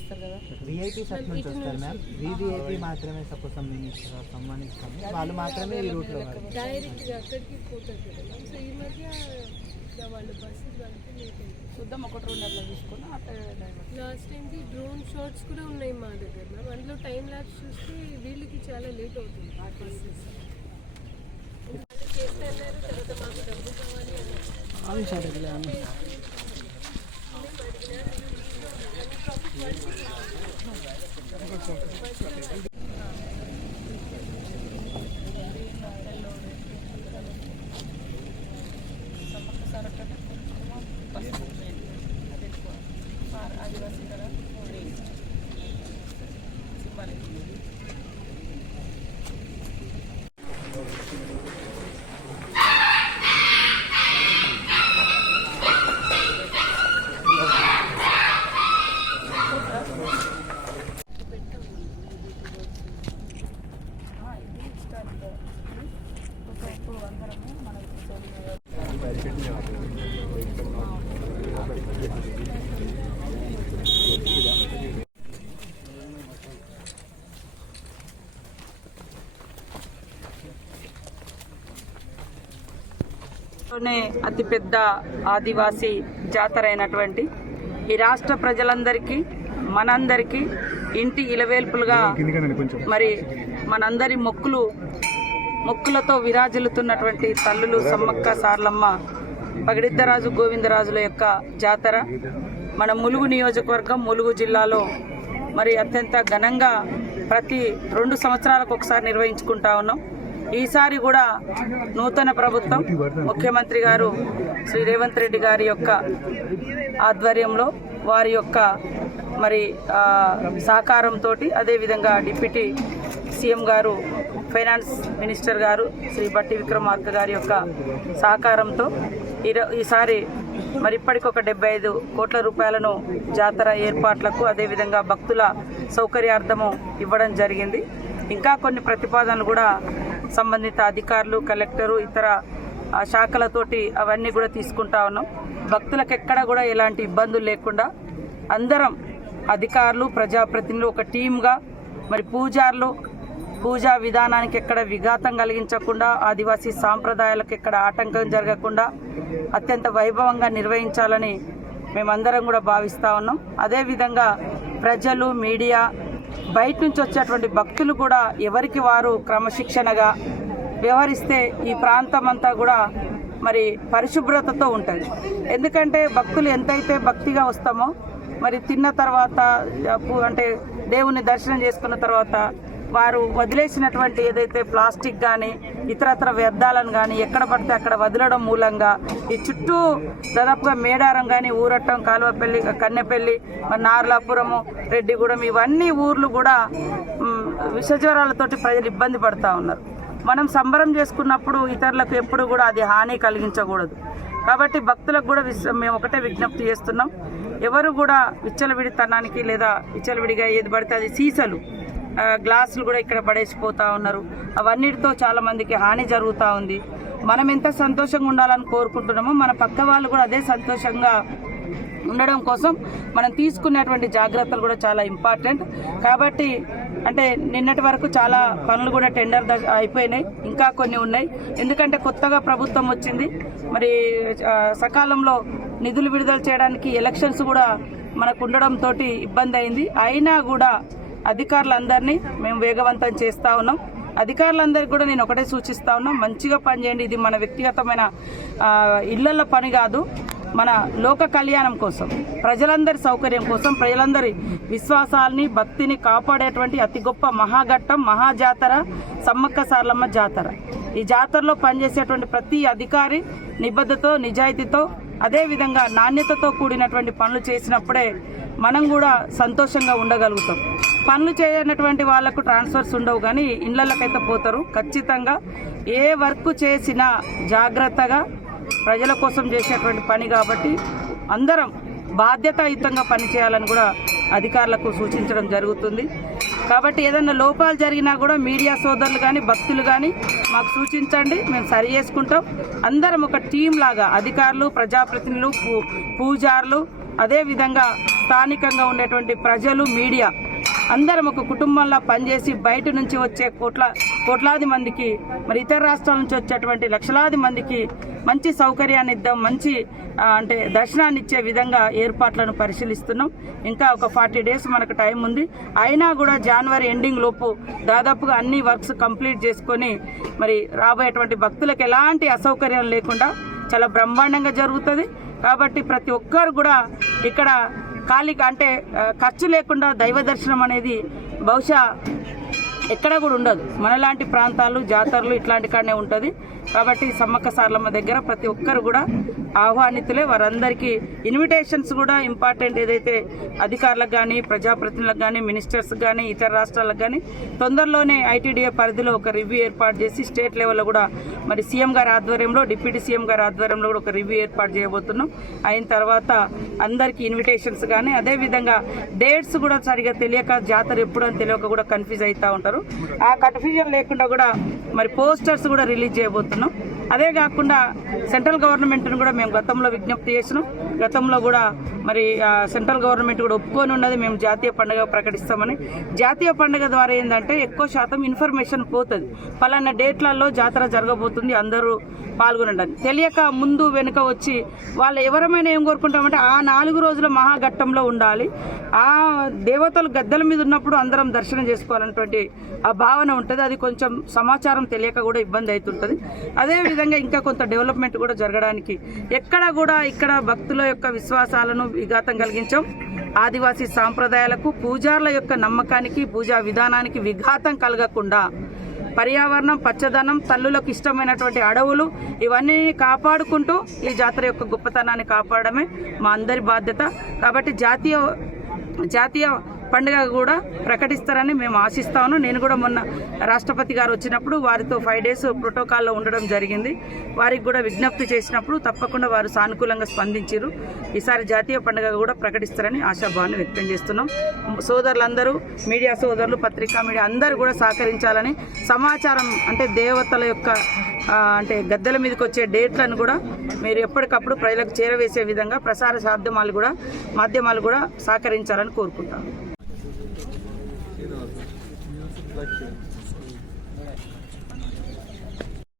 వస్తారు కదా. విఐపీస్ అటు నుంచి వస్తారు మ్యామ్. వివిఐపీ మాత్రమే సపోజ్ సంబంధిస్తాము, వాళ్ళు మాత్రమే ఈ రూట్లో డైరెక్ట్గా అక్కడికి పోతారు కదా మ్యామ్. సో ఈ మధ్య వాళ్ళు బస్సెస్ వాళ్ళకి లేట్ అయింది. చూద్దాం, 1-2 అట్లా తీసుకొని అట్లా లాస్ట్ టైంకి డ్రోన్ షాట్స్ కూడా ఉన్నాయి మా దగ్గర మ్యామ్. అందులో టైం ల్యాబ్స్ చూస్తే వీళ్ళకి చాలా లేట్ అవుతుంది ఆ బస్సెస్ చేస్తే అన్నారు. తర్వాత మాకు డబ్బు కావాలి అన్నారు. ఆదివాసీ కదా అతిపెద్ద ఆదివాసీ జాతర అయినటువంటి ఈ రాష్ట్ర ప్రజలందరికీ మనందరికీ ఇంటి ఇలవేల్పులుగా మరి మనందరి మొక్కులతో విరాజిల్లుతున్నటువంటి తల్లులు సమ్మక్క సార్లమ్మ పగిడిద్దరాజు గోవిందరాజుల యొక్క జాతర మన ములుగు నియోజకవర్గం ములుగు జిల్లాలో మరి అత్యంత ఘనంగా ప్రతి 2 సంవత్సరాలకు ఒకసారి నిర్వహించుకుంటా ఉన్నాం. ఈసారి కూడా నూతన ప్రభుత్వం ముఖ్యమంత్రి గారు శ్రీ రేవంత్ రెడ్డి గారి యొక్క ఆధ్వర్యంలో వారి యొక్క మరి సహకారంతో, అదేవిధంగా డిప్యూటీ సీఎం గారు ఫైనాన్స్ మినిస్టర్ గారు శ్రీ బట్టి విక్రమార్క గారి యొక్క సహకారంతో ఈసారి మరి ఇప్పటికొక 75 కోట్ల రూపాయలను జాతర ఏర్పాట్లకు అదేవిధంగా భక్తుల సౌకర్యార్థము ఇవ్వడం జరిగింది. ఇంకా కొన్ని ప్రతిపాదనలు కూడా సంబంధిత అధికారులు, కలెక్టరు, ఇతర శాఖలతోటి అవన్నీ కూడా తీసుకుంటా ఉన్నాం. భక్తులకు ఎక్కడ కూడా ఎలాంటి ఇబ్బందులు లేకుండా అందరం అధికారులు, ప్రజాప్రతినిధులు ఒక టీమ్గా మరి పూజా విధానానికి ఎక్కడ విఘాతం కలిగించకుండా, ఆదివాసీ సాంప్రదాయాలకు ఎక్కడ ఆటంకం జరగకుండా అత్యంత వైభవంగా నిర్వహించాలని మేమందరం కూడా భావిస్తూ ఉన్నాం. అదేవిధంగా ప్రజలు, మీడియా, బయట నుంచి వచ్చేటువంటి భక్తులు కూడా ఎవరికి వారు క్రమశిక్షణగా వ్యవహరిస్తే ఈ ప్రాంతం అంతా కూడా మరి పరిశుభ్రతతో ఉంటుంది. ఎందుకంటే భక్తులు ఎంతైతే భక్తిగా వస్తామో మరి తిన్న తర్వాత అంటే దేవుని దర్శనం చేసుకున్న తర్వాత వారు వదిలేసినటువంటి ఏదైతే ప్లాస్టిక్ కానీ ఇతరత్ర వ్యర్థాలను కానీ ఎక్కడ పడితే అక్కడ వదలడం మూలంగా ఈ చుట్టూ దాదాపుగా మేడారం కానీ, ఊరట్టం, కాలువపల్లి, కన్నెపల్లి, నార్లాపురము, రెడ్డిగూడెం ఇవన్నీ ఊర్లు కూడా విషజ్వరాలతోటి ప్రజలు ఇబ్బంది పడుతూ ఉన్నారు. మనం సంబరం చేసుకున్నప్పుడు ఇతరులకు ఎప్పుడు కూడా అది హాని కలిగించకూడదు. కాబట్టి భక్తులకు కూడా మేము ఒకటే విజ్ఞప్తి చేస్తున్నాం, ఎవరు కూడా విచ్చలవిడితనానికి లేదా విచ్చలవిడిగా ఏది పడితే అది సీసాలు, గ్లాసులు కూడా ఇక్కడ పడేసిపోతూ ఉన్నారు. అవన్నిటితో చాలా మందికి హాని జరుగుతూ ఉంది. మనం ఎంత సంతోషంగా ఉండాలని కోరుకుంటున్నామో మన పక్క వాళ్ళు కూడా అదే సంతోషంగా ఉండడం కోసం మనం తీసుకునేటువంటి జాగ్రత్తలు కూడా చాలా ఇంపార్టెంట్. కాబట్టి అంటే నిన్నటి వరకు చాలా పనులు కూడా టెండర్ అయిపోయినాయి, ఇంకా కొన్ని ఉన్నాయి. ఎందుకంటే కొత్తగా ప్రభుత్వం వచ్చింది, మరి సకాలంలో నిధులు విడుదల చేయడానికి ఎలక్షన్స్ కూడా మనకు ఉండడంతో ఇబ్బంది అయింది. అయినా కూడా అధికారులందరినీ మేము వేగవంతం చేస్తూ ఉన్నాం. అధికారులందరికీ కూడా నేను ఒకటే సూచిస్తా ఉన్నా, మంచిగా పనిచేయండి. ఇది మన వ్యక్తిగతమైన ఇళ్లల్లో పని కాదు, మన లోక కళ్యాణం కోసం, ప్రజలందరి సౌకర్యం కోసం, ప్రజలందరి విశ్వాసాలని, భక్తిని కాపాడేటువంటి అతి గొప్ప మహాఘట్టం, మహాజాతర సమ్మక్క సార్లమ్మ జాతర. ఈ జాతరలో పనిచేసేటువంటి ప్రతి అధికారి నిబద్ధతతో, నిజాయితీతో, అదేవిధంగా నాణ్యతతో కూడినటువంటి పనులు చేసినప్పుడే మనం కూడా సంతోషంగా ఉండగలుగుతాం. పనులు చేయనటువంటి వాళ్లకు ట్రాన్స్ఫర్స్ ఉండవు, కానీ ఇళ్లకైతే పోతారు. ఖచ్చితంగా ఏ వర్క్ చేసినా జాగ్రత్తగా ప్రజల కోసం చేసేటువంటి పని కాబట్టి అందరం బాధ్యతాయుతంగా పనిచేయాలని కూడా అధికారులకు సూచించడం జరుగుతుంది. కాబట్టి ఏదైనా లోపాలు జరిగినా కూడా మీడియా సోదరులు కానీ, భక్తులు కానీ మాకు సూచించండి, మేము సరి చేసుకుంటాం. అందరం ఒక టీం లాగా అధికారులు, ప్రజాప్రతినిధులు, పూజారులు, అదేవిధంగా స్థానికంగా ఉండేటువంటి ప్రజలు, మీడియా అందరం ఒక కుటుంబంలో పనిచేసి బయట నుంచి వచ్చే కోట్లాది మందికి, మరి ఇతర రాష్ట్రాల నుంచి వచ్చేటువంటి లక్షలాది మందికి మంచి సౌకర్యాన్ని ఇద్దాం, మంచి అంటే దర్శనాన్ని ఇచ్చే విధంగా ఏర్పాట్లను పరిశీలిస్తున్నాం. ఇంకా ఒక 40 days మనకు టైం ఉంది. అయినా కూడా జనవరి ఎండింగ్ లోపు దాదాపుగా అన్ని వర్క్స్ కంప్లీట్ చేసుకొని మరి రాబోయేటువంటి భక్తులకు ఎలాంటి అసౌకర్యాలు లేకుండా చాలా బ్రహ్మాండంగా జరుగుతుంది. కాబట్టి ప్రతి ఒక్కరు కూడా ఇక్కడ అంటే ఖర్చు లేకుండా దైవ దర్శనం అనేది బహుశా ఎక్కడ కూడా ఉండదు. మనలాంటి ప్రాంతాలు, జాతరలు ఇట్లాంటి కాడనే ఉంటుంది. కాబట్టి సమ్మక్క సారలమ్మ దగ్గర ప్రతి ఒక్కరు కూడా ఆహ్వానితులే. వారందరికీ ఇన్విటేషన్స్ కూడా ఇంపార్టెంట్. ఏదైతే అధికారులకు కానీ, ప్రజాప్రతినిధులకు కానీ, మినిస్టర్స్ కానీ, ఇతర రాష్ట్రాలకు కానీ తొందరలోనే ఐటీడీఏ పరిధిలో ఒక రివ్యూ ఏర్పాటు చేసి స్టేట్ లెవెల్లో కూడా మరి సీఎం గారి ఆధ్వర్యంలో, డిప్యూటీ సీఎం గారి ఆధ్వర్యంలో కూడా ఒక రివ్యూ ఏర్పాటు చేయబోతున్నాం. అయిన తర్వాత అందరికీ ఇన్విటేషన్స్ కానీ, అదేవిధంగా డేట్స్ కూడా సరిగా తెలియక, జాతర ఎప్పుడు అని తెలియక కూడా కన్ఫ్యూజ్ అవుతూ ఉంటారు. ఆ కన్ఫ్యూజన్ లేకుండా కూడా మరి పోస్టర్స్ కూడా రిలీజ్ చేయబోతున్నాం. అదే కాకుండా సెంట్రల్ గవర్నమెంట్ను కూడా మేము గతంలో విజ్ఞప్తి చేసినాం. గతంలో కూడా మరి సెంట్రల్ గవర్నమెంట్ కూడా ఒప్పుకొని ఉన్నది, మేము జాతీయ పండుగ ప్రకటిస్తామని. జాతీయ పండుగ ద్వారా ఏంటంటే ఎక్కువ శాతం ఇన్ఫర్మేషన్ పోతుంది. పలానా డేట్లలో జాతర జరగబోతుంది, అందరూ పాల్గొనండి. తెలియక ముందు వెనుక వచ్చి వాళ్ళు ఎవరమైనా ఏం కోరుకుంటామంటే ఆ 4 రోజుల మహాఘట్టంలో ఉండాలి, ఆ దేవతలు గద్దెల మీద ఉన్నప్పుడు అందరం దర్శనం చేసుకోవాలన్నటువంటి ఆ భావన ఉంటుంది. అది కొంచెం సమాచారం తెలియక కూడా ఇబ్బంది అవుతుంటుంది. అదేవిధంగా ఇంకా కొంత డెవలప్మెంట్ కూడా జరగడానికి ఎక్కడ కూడా ఇక్కడ భక్తుల యొక్క విశ్వాసాలను విఘాతం కలిగించాం. ఆదివాసీ సాంప్రదాయాలకు, పూజార్ల యొక్క నమ్మకానికి, పూజా విధానానికి విఘాతం కలగకుండా పర్యావరణం, పచ్చదనం, తల్లులకు ఇష్టమైనటువంటి అడవులు ఇవన్నీ కాపాడుకుంటూ ఈ జాతర యొక్క గొప్పతనాన్ని కాపాడమే మా అందరి బాధ్యత. కాబట్టి జాతీయ పండుగ కూడా ప్రకటిస్తారని మేము ఆశిస్తాను. నేను కూడా మొన్న రాష్ట్రపతి గారు వచ్చినప్పుడు వారితో 5 days ప్రోటోకాల్లో ఉండడం జరిగింది. వారికి కూడా విజ్ఞప్తి చేసినప్పుడు తప్పకుండా వారు సానుకూలంగా స్పందించారు. ఈసారి జాతీయ పండుగ కూడా ప్రకటిస్తారని ఆశాభావాన్ని వ్యక్తం చేస్తున్నాం. సోదరులందరూ, మీడియా సోదరులు, పత్రికా మీడియా అందరూ కూడా సహకరించాలని, సమాచారం అంటే దేవతల యొక్క అంటే గద్దెల మీదకి వచ్చే డేట్లను కూడా మీరు ఎప్పటికప్పుడు ప్రజలకు చేరవేసే విధంగా ప్రసార మాధ్యమాలు కూడా సహకరించాలని కోరుకుంటాను.